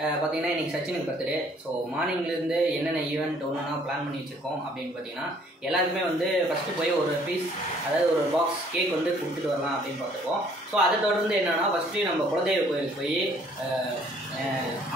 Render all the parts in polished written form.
பார்த்தீங்கன்னா இன்றைக்கி சச்சினுக்கு birthday. So மார்னிங்லேருந்து என்னென்ன ஈவெண்ட் ஒன்றுனா பிளான் பண்ணி வச்சுருக்கோம் அப்படின்னு பார்த்தீங்கன்னா எல்லாருக்குமே வந்து ஃபஸ்ட்டு போய் ஒரு பீஸ், அதாவது ஒரு பாக்ஸ் கேக் வந்து கொடுத்துட்டு வரலாம் அப்படின்னு பார்த்துருக்கோம். ஸோ அதை தொடர்ந்து என்னென்னா ஃபஸ்ட்டு நம்ம குலதெய்வ கோயிலுக்கு போய்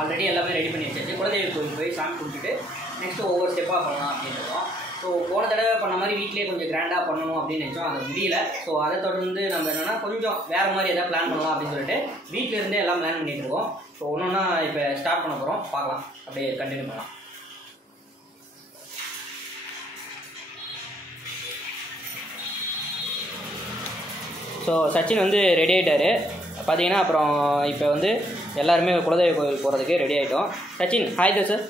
ஆல்ரெடி எல்லாமே ரெடி பண்ணி வச்சாச்சு. குலதெய்வ கோயிலுக்கு போய் சாமி கும்பிட்டுட்டு நெக்ஸ்ட்டு ஒவ்வொரு ஸ்டெப்பாக பண்ணலாம் அப்படின்றோம். ஸோ போன தடவை பண்ண மாதிரி வீட்டிலே கொஞ்சம் கிராண்டாக பண்ணணும் அப்படின்னு நினச்சோம், அது முடியல. ஸோ அதை தொடர்ந்து நம்ம என்னென்னா கொஞ்சம் வேறு மாதிரி எதாவது பிளான் பண்ணலாம் அப்படின்னு சொல்லிட்டு வீட்டிலேருந்தே எல்லாம் பிளான் பண்ணிகிட்டு இருக்கோம். ஸோ ஒன்றா இப்போ ஸ்டார்ட் பண்ண போகிறோம், பார்க்கலாம், அப்படியே கண்டினியூ பண்ணலாம். ஸோ சச்சின் வந்து ரெடி ஆகிட்டார் பார்த்தீங்கன்னா. அப்புறம் இப்போ வந்து எல்லாருமே குலதெய்வ கோயில் போகிறதுக்கு ரெடி ஆகிட்டோம். சச்சின் ஹாய் தான் சார்.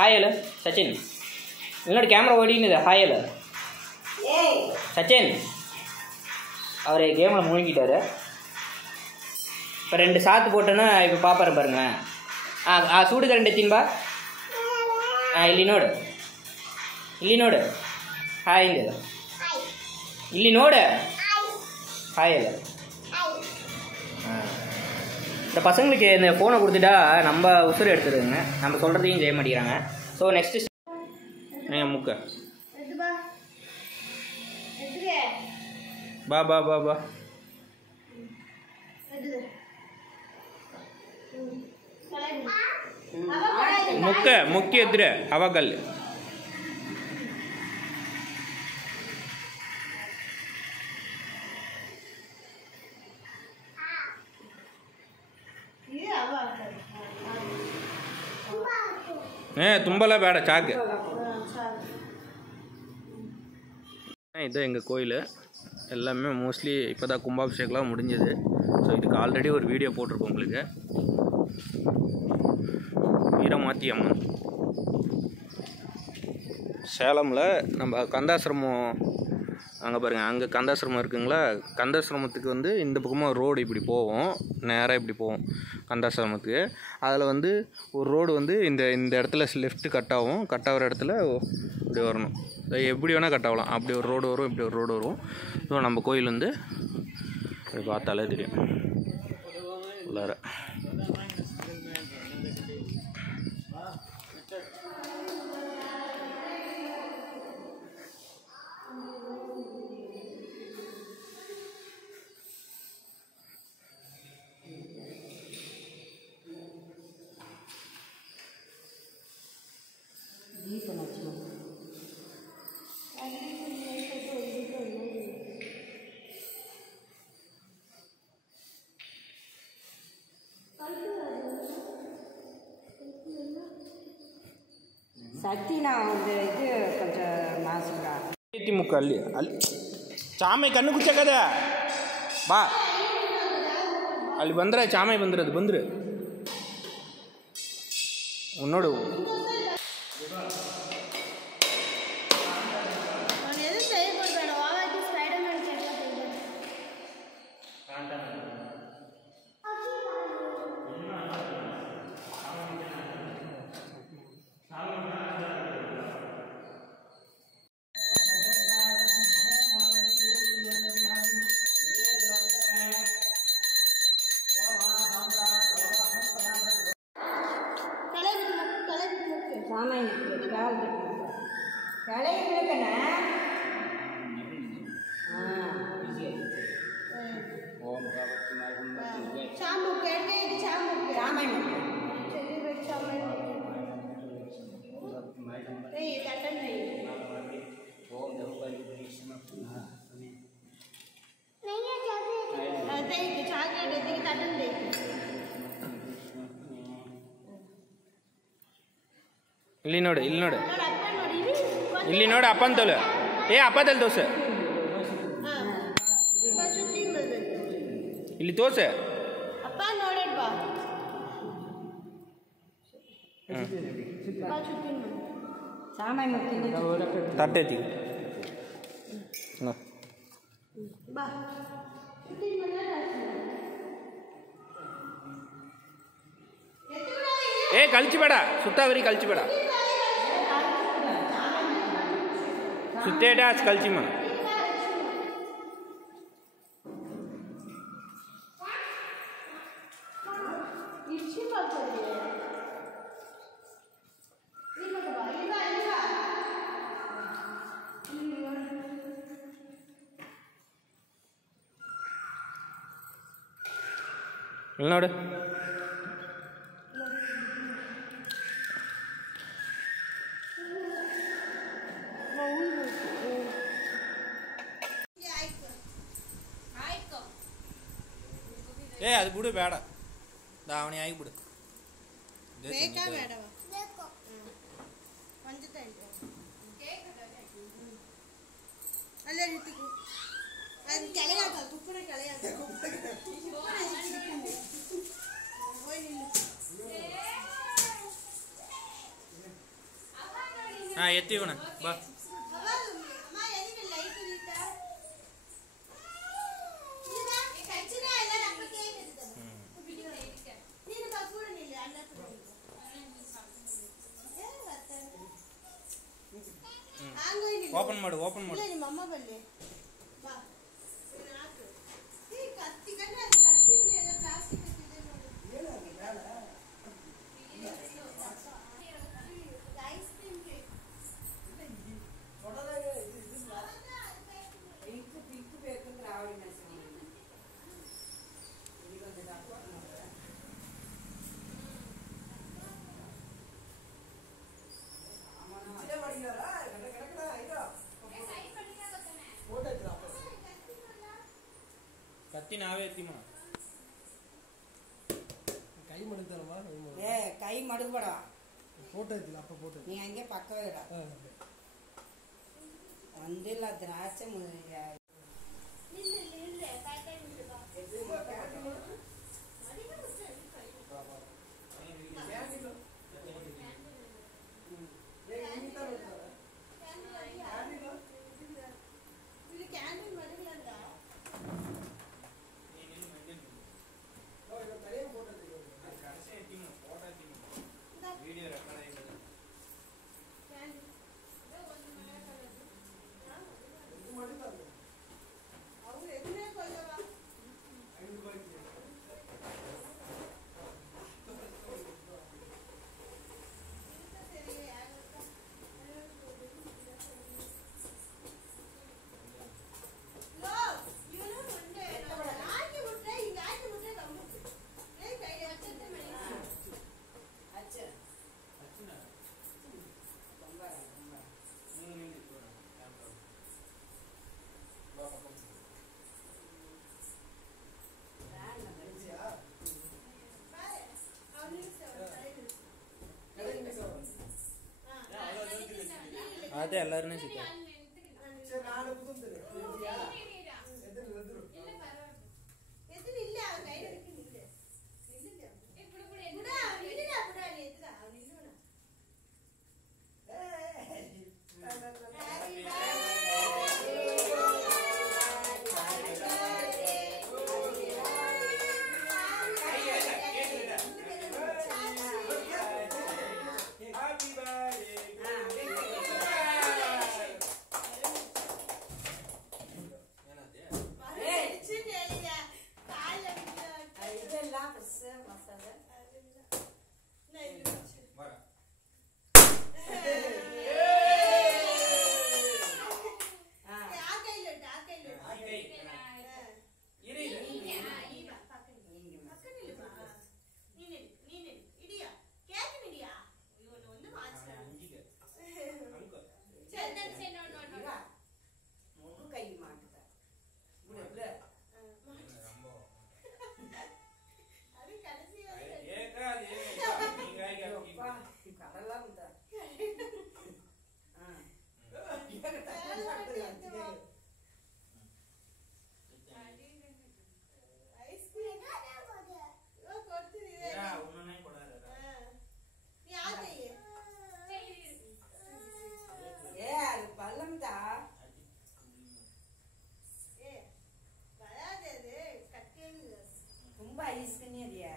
Hi hello Sachin. என்னோட கேமரா ஓடினுது. Hi hello Sachin. அவர் கேமில் முழுங்கிட்டார். இப்போ 2 சாத்து போட்டோன்னா இப்போ பார்ப்பாரு பாருங்களேன். சூடு கரண்ட் எத்தின்பா. ಇಲ್ಲಿ ನೋಡು, ಇಲ್ಲಿ ನೋಡು. ಹಾಯ್ ಹಿಂಗೆ ಇಲ್ಲಿ ನೋಡು. ஹாய் இல்லை. இந்த பசங்களுக்கு இந்த ஃபோனை கொடுத்துட்டா நம்ம உசுறு எடுத்துடுங்க, நம்ம சொல்கிறதையும் செய்ய மாட்டேங்கிறாங்க. ஸோ நெக்ஸ்ட்டு முக்க பா பா பா பா ಮುಖ್ಯ ಇದ್ರೆ ಅವಾಗಲ್ಲಿ ತುಂಬಲ ಬೇಡ ಚಾಗೆ. இது எங்கள் கோயில். எல்லாமே மோஸ்ட்லி இப்போ தான் கும்பாபிஷேகம்லாம் முடிஞ்சது. ஸோ இதுக்கு ஆல்ரெடி ஒரு வீடியோ போட்டிருக்கோம் உங்களுக்கு. வீரமாத்தி அம்மன் சேலமில் நம்ம கந்தாசிரமம் அங்கே பாருங்கள், அங்கே கந்தாசிரமம் இருக்குங்களா. கந்தாசிரமத்துக்கு வந்து இந்த பக்கமாக ரோடு இப்படி போவோம், நேராக இப்படி போவோம் கந்தாசிரமத்துக்கு. அதில் வந்து ஒரு ரோடு வந்து இந்த இடத்துல லெஃப்ட்டு கட் ஆகும். கட் ஆகிற இடத்துல இப்படி வரணும். எப்படி வேணால் கட் ஆகலாம். அப்படி ஒரு ரோடு வரும், இப்படி ஒரு ரோடு வரும். ஸோ நம்ம கோயில் வந்து இப்படி பார்த்தாலே தெரியும் உள்ளார. சத்தினா வந்து இது கொஞ்சம் மாசுடா. ಮುಕ್ಕ ಅಲ್ಲಿ ಅಲ್ಲಿ ಚಾಮೆ ಕಣ್ಣು ಕುಚ್ಚಕದ ಬಾ. ಅಲ್ಲಿ ಬಂದರೆ ಚಾಮೆ ಬಂದಿರೋದು ಬಂದ್ರೆ ನೋಡು. ಇಲ್ಲಿ ನೋಡು, ಇಲ್ಲಿ ನೋಡು, ಇಲ್ಲಿ ನೋಡು. ಅಪ್ಪನ ತೋಲು ಅಪ್ಪದಲ್ಲಿ ದೋಸೆ ಇಲ್ಲಿ ತೋಸೆ ತಟ್ಟೈತಿ. ಕಲ್ಚಿಬೇಡ, ಸುತ್ತಾವರಿ ಕಲ್ಚಿಬೇಡ. ಸುತ್ತೇಟ ಕಲ್ಚಿಮ್ಮ. இல்லைனோடு ಅದು ಬಿಡು ಬೇಡ ದಾವಣಿ ಆಗಿ ಬಿಡು ಬೇಕಾ ಬೇಡವಾ ಅಲ್ಲೇ ರೀತಿಗೂ ಅದು ಕೆಳಗೆ ಹಾಕಲ್ಲ ತುಪ್ಪನ ಕೆಳಗೆ ಹಾಂ ಎತ್ತಿವಣ ಬಾ ಓಪನ್ ಮಾಡು ಓಪನ್ ಮಾಡು ನಿಮ್ಮ ಅಮ್ಮ ಬಲ್ಲಿ ಬಾ ಹಾಕು ಈ ಕತ್ತಿ ಕಂಡ್ರೆ ಕತ್ತಿ ಎಲ್ಲ ಪ್ಲಾಸ್ಟಿಕ್ ಇದೆ ನೋಡಿ ಐಸ್ ಕ್ರೀಮ್ ಕೇಕ್ ಪಿಂಕ್ ಬೇಕಂದ್ರೆ ಆವಳಿನ ಕತ್ತಿ ನಾವೇ ಎತ್ತಿಮ ಕೈ ಮಡಗ್ತಾರಮ್ಮ ಕೈ ಮಡಗಬೇಡ ಫೋಟೋ ಐತಿಲ್ಲ ಅಪ್ಪ ಫೋಟೋ ನೀ ಹಂಗೆ ಪಕ್ಕ ಇಡ ಒಂದಿಲ್ಲ ದ್ರಾಕ್ಷೆ ಅದೇ ಎಲ್ಲರನ್ನೇ ಸಿಕ್ಕ ತುಂಬಾ ಐಸ್ಕ್ರೀಮ್ ಇದೆಯಾ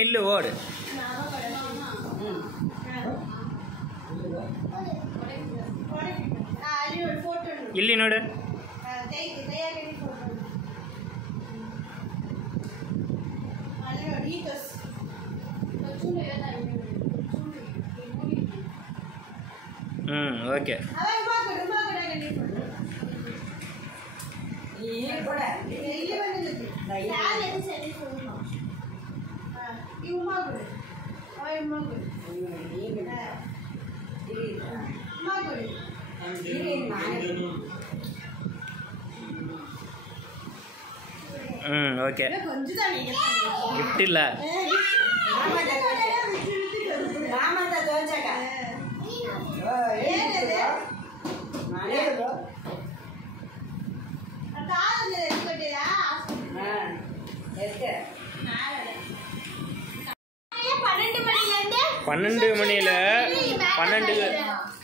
நில்லு ஓடு. ಇಲ್ಲಿ ನೋಡು. ಓಕೆ. ಓಕೆ. ಗಿಫ್ಟ್ ಇಲ್ಲ.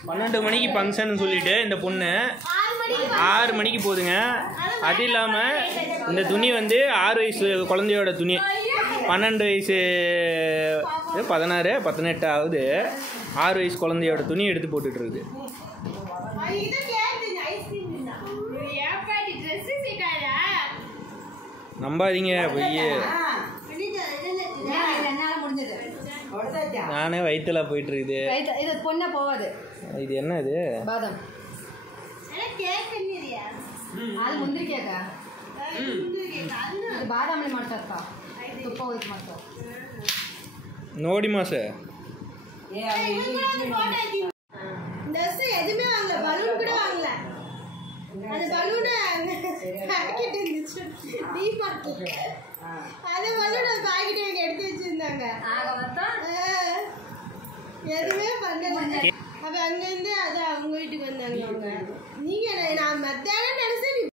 பன்னெண்டு மணிக்கு ஃபங்க்ஷன் சொல்லிட்டு இந்த பொண்ணு 6 மணிக்கு போகுதுங்க. அது இல்லாமல் இந்த துணி வந்து 6 வயசு குழந்தையோட துணி. 12 வயசு 16 18 ஆகுது. 6 வயசு குழந்தையோட துணி எடுத்து போட்டுட்டு இருக்குது. நம்பாதீங்க பொய்யே. நானே வயிற்றுல போயிட்டு இருக்குது. இது பொண்ணா போவாது. இது என்ன இது? பாதாம். ಅದು ಮುಂದಕ್ಕೆ ಅಕ್ಕ ಇದು ಬಾದಾಮಿ ಮಾಡ್ತಾರಕ್ಕ ತುಪ್ಪ ಹೋಯ್ತು ಮಾಡ್ತಾವ ನೋಡಿ ಮಾಸ. எதுவுமே வாங்கல, பலூன் கூட வாங்கல. அந்த பலூனை பாக்கெட் இருந்துச்சு டிமார்ட்ல. அந்த பலூனை பாக்கெட் எங்க எடுத்து வச்சிருந்தாங்க. எதுவுமே பண்ணல. அப்ப அங்கிருந்து அது அவங்க வீட்டுக்கு வந்தாங்க. அவங்க நீங்க நான் மத்தியானம் நினைச்சேன்